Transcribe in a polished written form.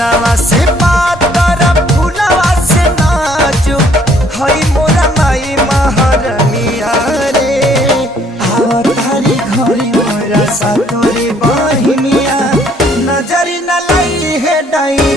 बनवा से पातर फूलवा से नाजुक हई मोरा माई महारनिया रे आवतारी घरे मोरा सातोरे बहिनिया नजरी न लाई है डाई